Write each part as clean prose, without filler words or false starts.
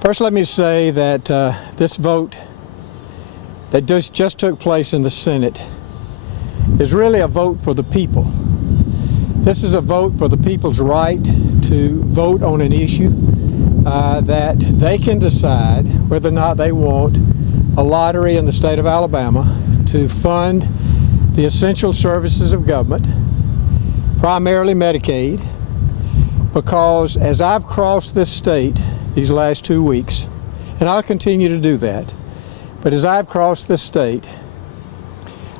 First, let me say that this vote that just took place in the Senate is really a vote for the people. This is a vote for the people's right to vote on an issue that they can decide whether or not they want a lottery in the state of Alabama to fund the essential services of government, primarily Medicaid, because as I've crossed this state these last 2 weeks, and I'll continue to do that, but as I've crossed this state,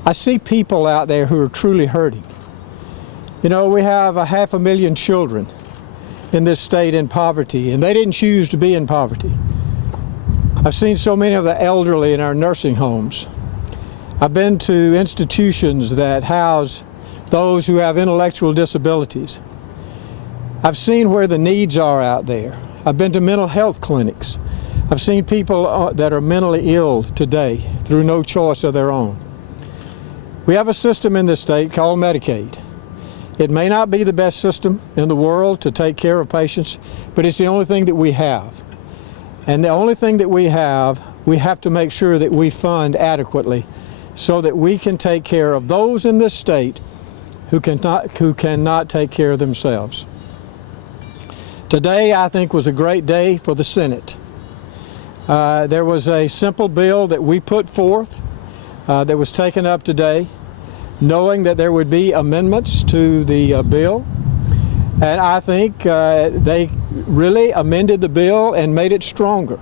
I see people out there who are truly hurting. You know, we have 500,000 children in this state in poverty, and they didn't choose to be in poverty. I've seen so many of the elderly in our nursing homes. I've been to institutions that house those who have intellectual disabilities. I've seen where the needs are out there. I've been to mental health clinics. I've seen people that are mentally ill today through no choice of their own. We have a system in this state called Medicaid. It may not be the best system in the world to take care of patients, but it's the only thing that we have. And the only thing that we have to make sure that we fund adequately so that we can take care of those in this state who cannot take care of themselves. Today, I think, was a great day for the Senate. There was a simple bill that we put forth that was taken up today, knowing that there would be amendments to the bill. And I think they really amended the bill and made it stronger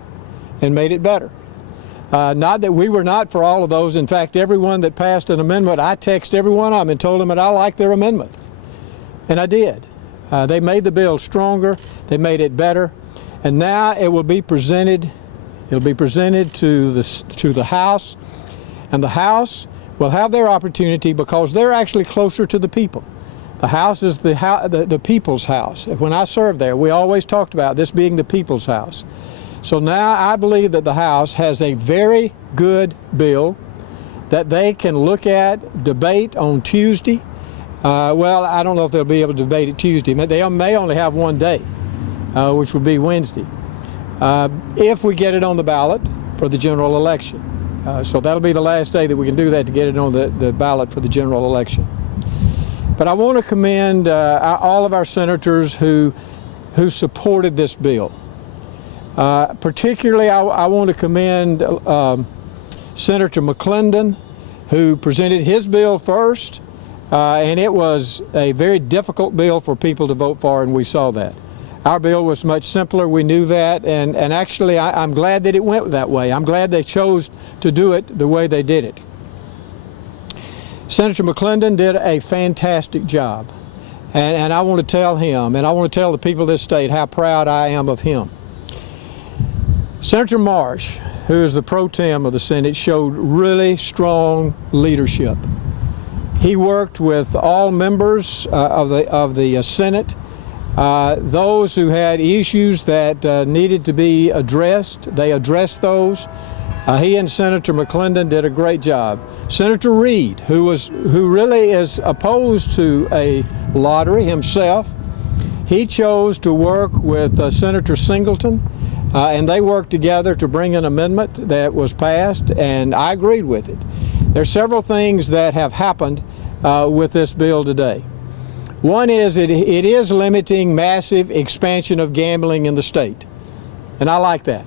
and made it better. Not that we were not for all of those. In fact, everyone that passed an amendment, I texted every one of them and told them that I liked their amendment. And I did. They made the bill stronger, they made it better, and now it will be presented. It'll be presented to the House, and the House will have their opportunity because they're actually closer to the people. The House is the people's house. When I served there, we always talked about this being the people's house. So now I believe that the House has a very good bill that they can look at, debate on Tuesday. Well, I don't know if they'll be able to debate it Tuesday. They may only have one day, which will be Wednesday, if we get it on the ballot for the general election. So that'll be the last day that we can do that, to get it on the ballot for the general election. But I want to commend all of our senators who supported this bill. Particularly, I want to commend Senator McClendon, who presented his bill first. And it was a very difficult bill for people to vote for, and we saw that. Our bill was much simpler, we knew that, and actually I'm glad that it went that way. I'm glad they chose to do it the way they did it. Senator McClendon did a fantastic job, and I want to tell him, and I want to tell the people of this state how proud I am of him. Senator Marsh, who is the pro tem of the Senate, showed really strong leadership. He worked with all members of the Senate, those who had issues that needed to be addressed. They addressed those. He and Senator McClendon did a great job. Senator Reed, who really is opposed to a lottery himself, he chose to work with Senator Singleton, and they worked together to bring an amendment that was passed, and I agreed with it. There are several things that have happened with this bill today. One is it is limiting massive expansion of gambling in the state, and I like that.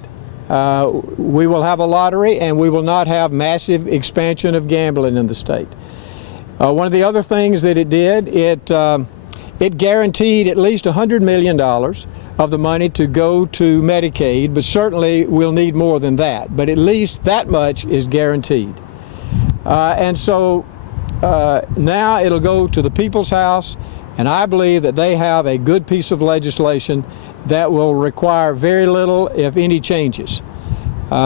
We will have a lottery, and we will not have massive expansion of gambling in the state. One of the other things that it did, it guaranteed at least $100 million of the money to go to Medicaid, but certainly we'll need more than that. But at least that much is guaranteed. And so now it'll go to the People's House, and I believe that they have a good piece of legislation that will require very little, if any, changes.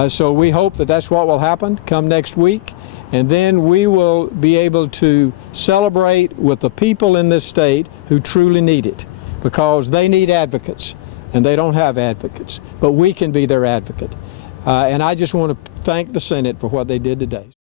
So we hope that that's what will happen come next week, and then we will be able to celebrate with the people in this state who truly need it, because they need advocates, and they don't have advocates, but we can be their advocate. And I just want to thank the Senate for what they did today.